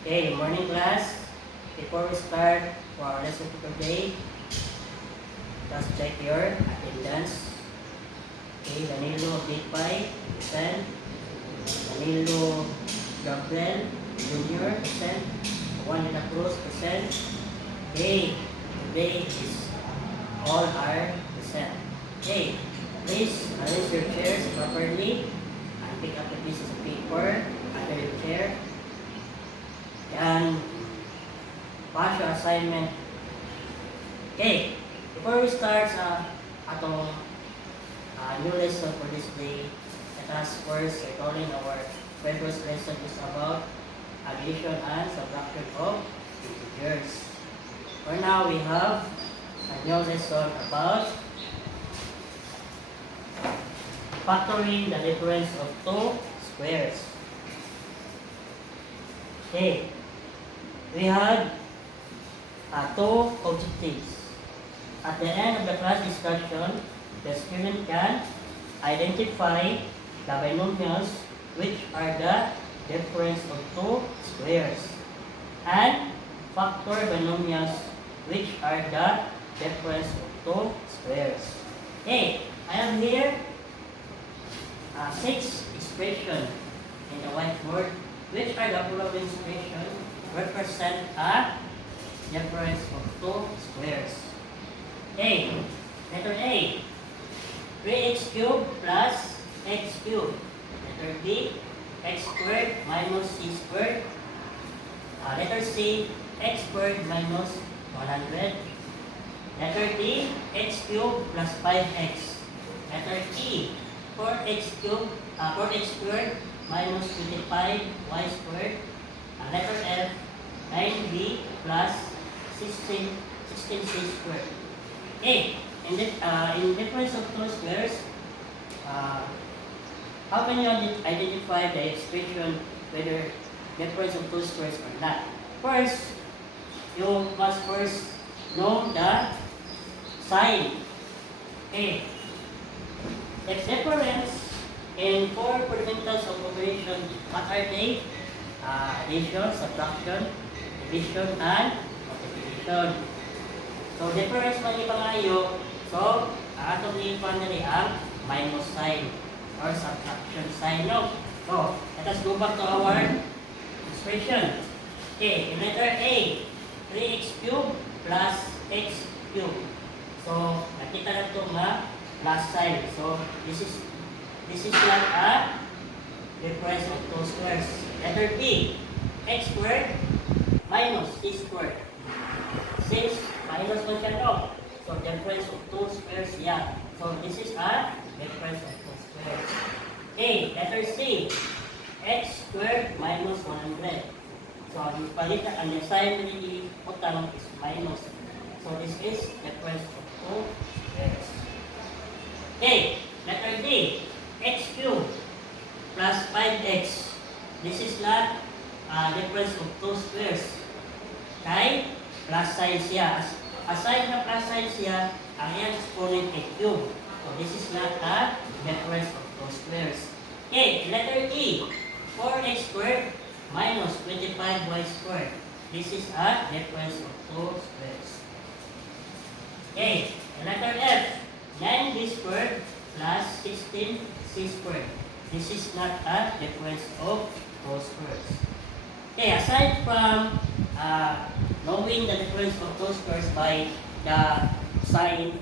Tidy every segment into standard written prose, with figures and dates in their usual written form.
Okay, morning class. Before we start for our lesson for today, just check your attendance. Okay, Danilo Bigpay, present. Danilo Gabriel Jr., present. Juan de la Cruz, present. Okay, today is all are present. Okay, please arrange your chairs properly and pick up the pieces of paper under your chair. And pass your assignment. Okay, before we start sa atong new lesson for this day, let us first recalling our previous lesson is about addition and subtraction of integers. For now, we have a new lesson about factoring the difference of two squares. Okay. We had two objectives. At the end of the class discussion, the student can identify the binomials which are the difference of two squares and factor binomials which are the difference of two squares. Okay, I have here 6 expressions in the whiteboard which are the following expressions represent a difference of two squares. A. Letter A. 3x cubed plus x cubed. Letter B. X squared minus c squared. Letter C. X squared minus 100. Letter D. X cubed plus 5x. Letter E. 4x cubed, 4x squared minus 25y squared. Letter F, 9b plus 16c squared. Okay, in difference of two squares, how can you identify the expression whether difference of two squares or not? First, you must first know the sign. Okay, the difference in four fundamentals of operation, what are they? Addition, subtraction, division, and multiplication. So, difference man ipangayo. So, atong ipan na ang minus sign or subtraction sign. No? So, let us go back to our expression. Okay, in letter A, 3x cubed plus x cubed. So, nakita na ito nga plus sign. So, this is not a difference of two squares. Letter B, x squared minus c squared. Since minus one siya no, so difference of two squares yan. So this is a difference of two squares. Okay, letter C, x squared minus 100. So ang palitan, ang sign ni utang is minus. So this is difference of two squares. Okay, letter D, x cubed plus 5x. This is not difference of two squares. Kay plus sign siya. Aside na plus sign siya, ang iyang exponent ay cube. So this is not a difference of two squares. Okay, letter E. 4x squared minus 25y squared. This is a difference of two squares. Okay, letter F. 9b squared plus 16c squared. This is not a difference of two squares. Okay, aside from knowing the difference of two squares by the sign,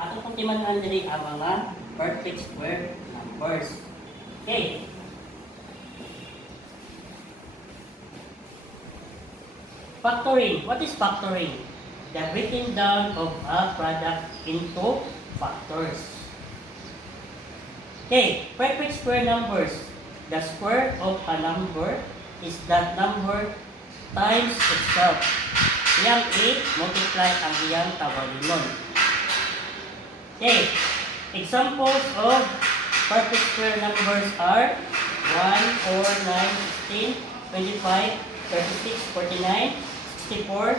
ato pong timanan diri ang mga perfect square numbers. Okay. Factoring. What is factoring? The breaking down of a product into factors. Okay, perfect square numbers. The square of a number is that number times itself. Iyang A multiply ang iyang tawaginon. Okay, examples of perfect square numbers are 1, 4, 9, 16, 25, 36, 49, 64,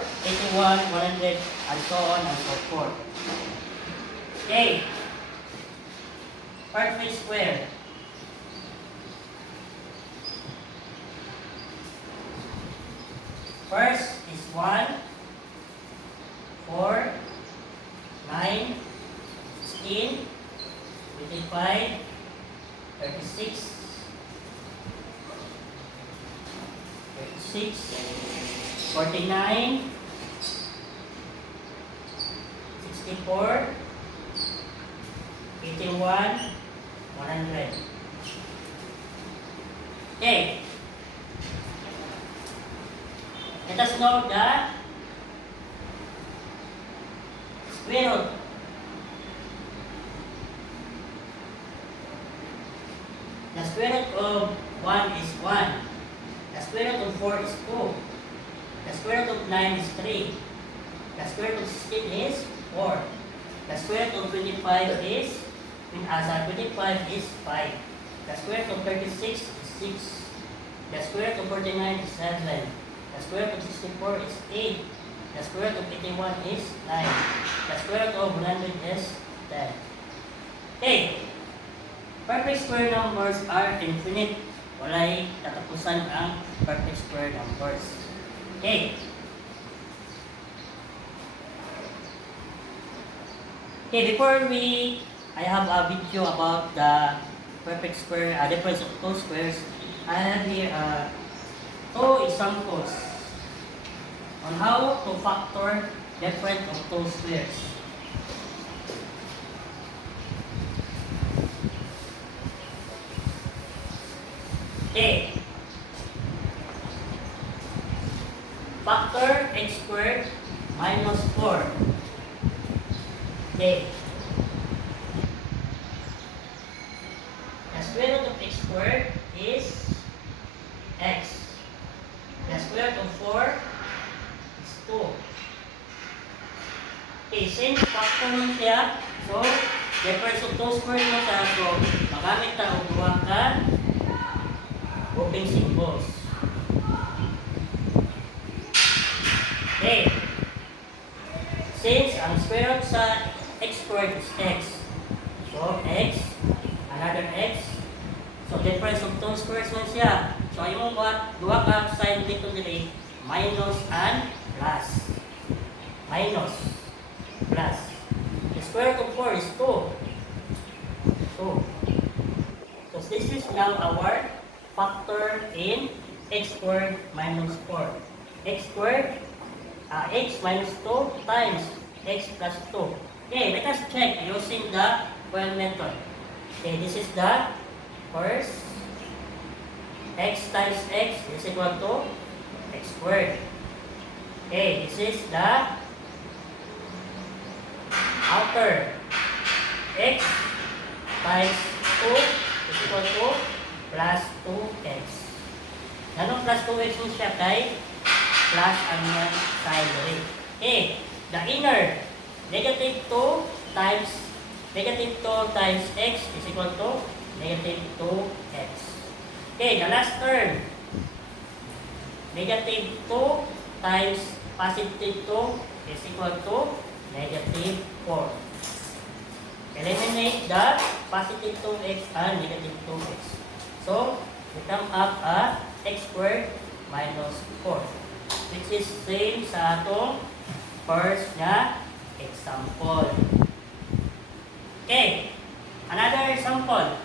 81, 100, and so on and so forth. Okay, perfect square. First is 1, 4, 9, 16, 25, 36, 49, 64, 81, 100. Okay. Let us know the square root. The square root of 1 is 1. The square root of 4 is 2. The square root of 9 is 3. The square root of 16 is 4. The square root of 25 is 25 is 5. The square root of 36 is 6. The square root of 49 is 7. The square root of 64 is 8. The square root of 81 is 9. The square root of 100 is 10. Okay. Perfect square numbers are infinite. Walay tatapusan ang perfect square numbers. Okay. Okay, before I have a video about the perfect square, difference of two squares. I have here two examples on how to factor difference of two squares. Okay. Factor x squared minus 4. Okay. The square root of x squared is x. The square root of 4 is 2. Okay, since factor mo siya, so difference of two squares mo siya, so magamit tayo duha ka grouping symbols. Okay. Since ang square root sa x squared is x, so x, another x, so difference of two squares man siya. So yung duha ka sign dito dili, minus and plus. Minus, plus. The square root of 4 is 2. 2. So this is now our factor in x squared minus 4. X squared, x minus 2 times x plus 2. Okay, let us check using the FOIL method. Okay, this is the first. X times x is equal to x squared. Okay, this is the outer. X times 2 is equal to plus 2x. Anong plus 2x mo siya kay? Plus ang yan sign rate. Okay, the inner, negative 2 times x is equal to negative 2x. Okay, the last term, negative 2 times positive 2 is equal to negative 4. Eliminate the positive 2x and negative 2x. So, we come up a x squared minus 4, which is same sa atong first na example. Okay, another example.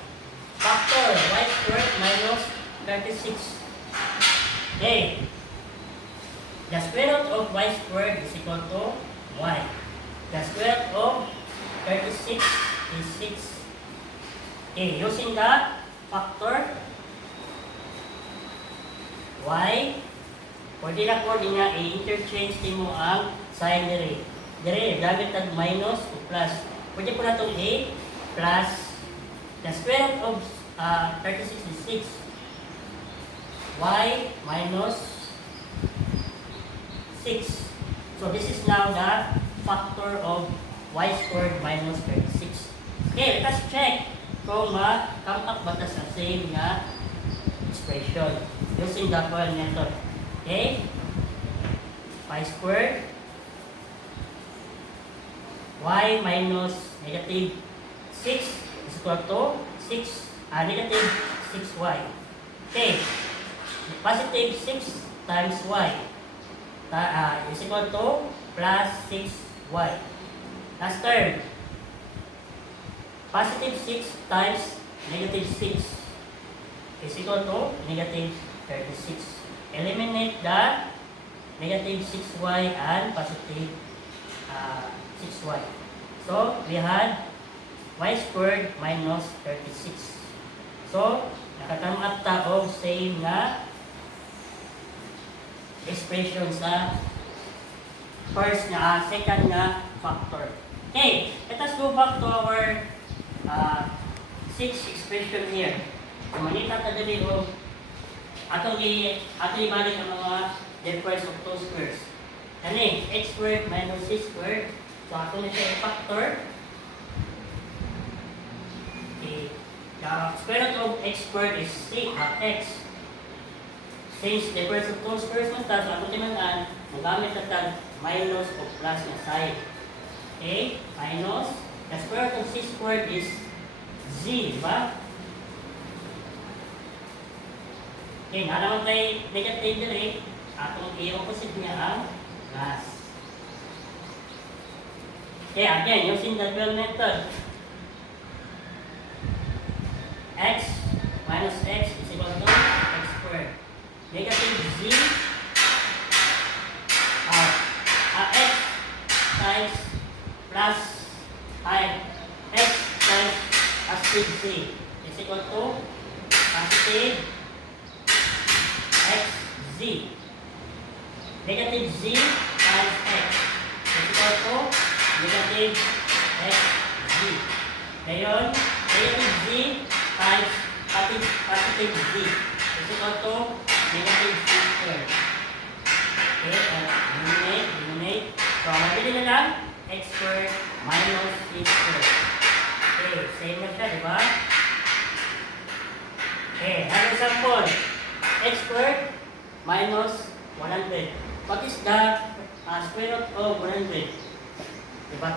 Factor y squared minus 36. Okay, the square root of y squared is equal to y. The square root of 36 is 6. Okay, using the factor y, pwede na i-interchange din mo ang sign dire. Dire, gamit ang minus o plus. Pwede po na itong a plus the square root of 36 is 6. Y minus 6. So this is now the factor of y squared minus 36. Okay, let us check kung ma-come up ba sa same nga expression using the FOIL method. Okay? Y squared y minus negative 6 is equal to negative 6y. Okay. Positive 6 times y. is equal to plus 6y. Last term, positive 6 times negative 6 is equal to negative 36. Eliminate the negative 6y and positive 6y. So, we had y squared minus 36. So, nakatama up ta same na expression sa first na second na factor. Okay, let us go back to our sixth expression here. So, manita ta dali atong ibalik ang mga difference of two squares. Kani, x squared minus c squared. So, ato na siya i-factor. Okay. The square root of x squared is x. Since difference of two squares mo ta, so ato timan-an, magamit na tag minus o plus na sign. Okay? Minus. The square root of c squared is z, diba? Okay, naman kay negative dire, atong i-opposite niya ang plus. Okay, again, using the dual method. X minus x is equal to x squared. Negative z x times plus x times positive z is equal to positive xz. Negative z times x is equal to negative xz. Ngayon, negative z times positive z is equal to negative c squared. Okay, eliminate. So, mabili na lang x squared minus c squared. Okay, same na siya, diba? Okay, another example. X squared minus 100. What is the square root of 100? Diba?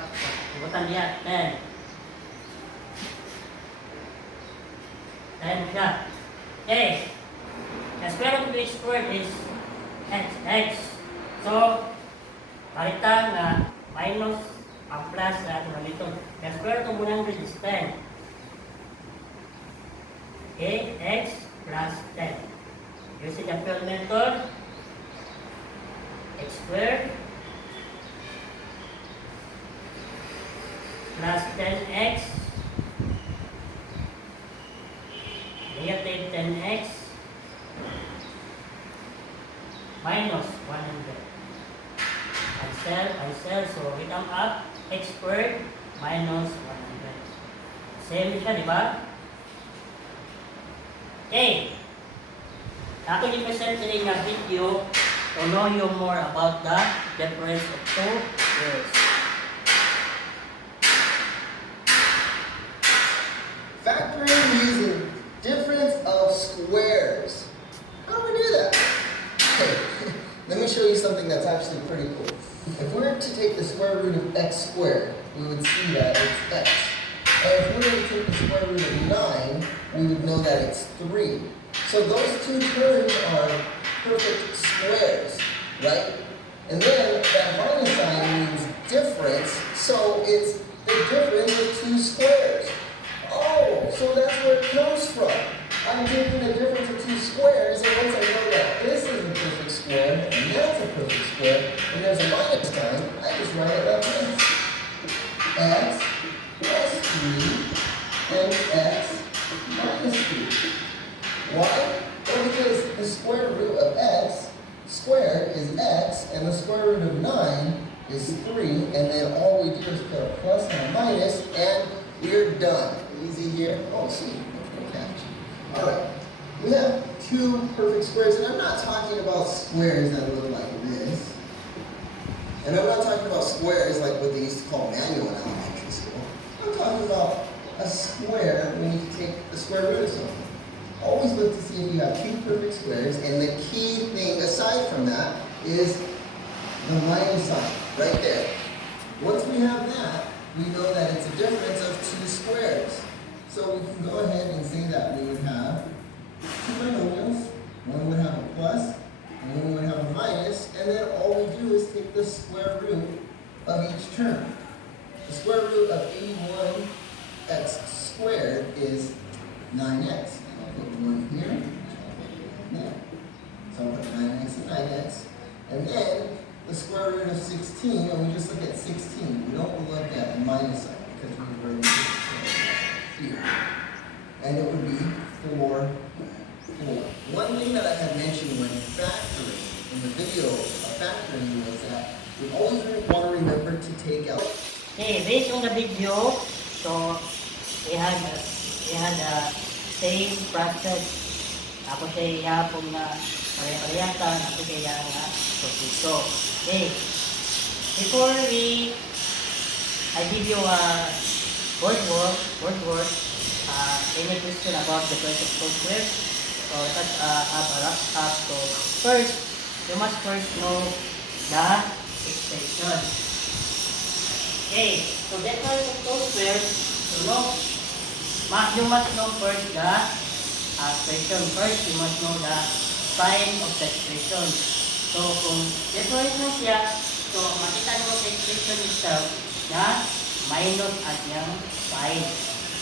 Ibutan niya, 10. 10 siya. Okay. The square root of x squared is x. So, palitan na minus ang plus na ito nalito. The square root of 100 is 10. Okay, x plus 10. Using the field method, x squared plus 10x negative 10x minus 100. Cancel. So, we come up x squared minus 100. Same siya, di ba? Okay. Ako i-present today na video to know you more about the difference of two words. Factoring using difference of squares. How do we do that? Okay, let me show you something that's actually pretty cool. If we were to take the square root of x squared, we would see that it's x. And if we were to take the square root of 9, we would know that it's 3. So those two terms are perfect squares, right? And then that minus sign means difference, so it's the difference of two squares. Oh, so that's where it comes from. I'm taking the difference of two squares, and once I know that this is a perfect square, and that's a perfect square, and there's a minus sign, I just write it like this. X plus 3 and x minus 3. Why? Well, because the square root of x squared is x, and the square root of 9 is 3, and then all we do is put a plus and a minus, and we're done. Easy here. Oh, see, no catch. All right, we have two perfect squares, and I'm not talking about squares that look like this, and I'm not talking about squares like what they used to call manual in elementary school. I'm talking about a square when you take the square root of something. Always look to see if you have two perfect squares, and the key thing aside from that is the minus sign right there. Once we have that, we know that it's a difference of two squares. So we can go ahead and say that we would have two binomials. One would have a plus, and one would have a minus, and then all we take the square root of each term. The square root of 81x squared is 9x. I'll put 1 here, there. So I'll put 9x and 9x. And then the square root of 16, and we just look at 16. We don't look at the minus sign because we've already put it here. And it would be 4, 4. One thing that I had mentioned when factoring in the video of factoring was that we always want to remember to take out. Okay, based on the video, so we had same process. Tapos ay ihapon na pare-parehatan, tapos ay nga proseso. Okay, before I give you a word, any question about the choice of software? So let's have a wrap up. So first, you must first know the expression. Okay, so that choice of software, so you must know first the expression. First, you must know the sign of the expression. So kung different mo siya, so makita mo sa expression itself na minus at yung sign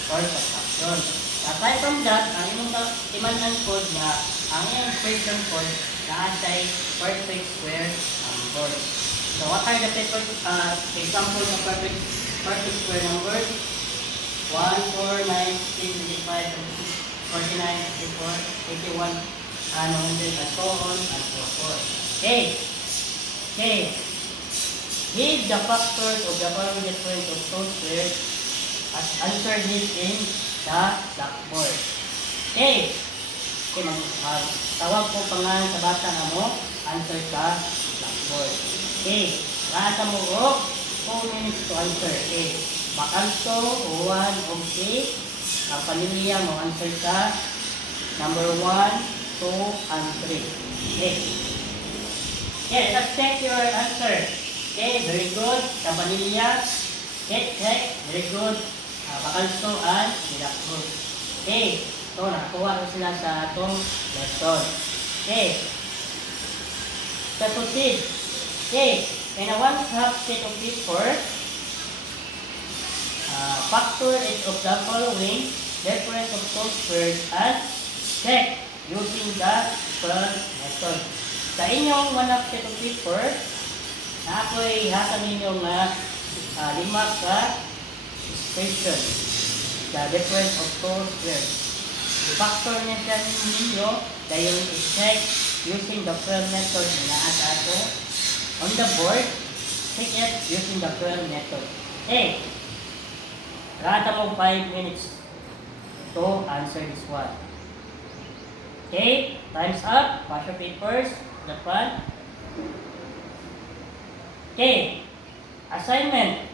or subtraction. Aside from that, ang imong timanan po na ang iyong expression po na ay perfect square number. So what are the examples of perfect square numbers? 1, 4, 9, 16, 25, 49, 54, 81, 100, and so on and so forth. Okay. Give the factors of the following difference of two squares as answer this in the blackboard. Okay, tawag po pangalan sa bata na mo, answer sa blackboard. Okay, nasa mo o 2 minutes to answer. Okay, bakanto, 1, okay, ang pamilya mo answer sa number 1, 2, and 3. Okay. Okay, let's check your answer. Okay, very good. Campanilla. Check. Very good. Bakanso and Miracle. Okay, so nakakuha ko sila sa atong lesson. Okay. Let's proceed. Okay, in a 1/2 set of paper, factor each of the following difference of two squares and check using the square method. Sa inyong 1/2 set of paper, na ako'y hatang ninyo na 5 ka expression, the difference of two squares. I-factor niya siya ninyo dahil i-check using the square method na ato on the board. Check it using the square method. Okay, rata mo 5 minutes to answer this one. Okay, time's up. Pass your papers. The fun. Okay, assignment.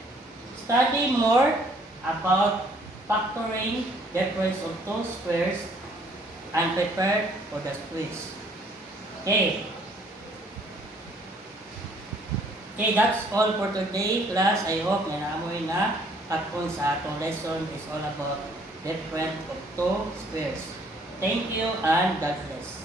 Study more about factoring difference of two squares and prepare for the quiz. Okay. Okay, that's all for today, class. I hope na naamoy na katong sa atong lesson is all about difference of two squares. Thank you and God bless.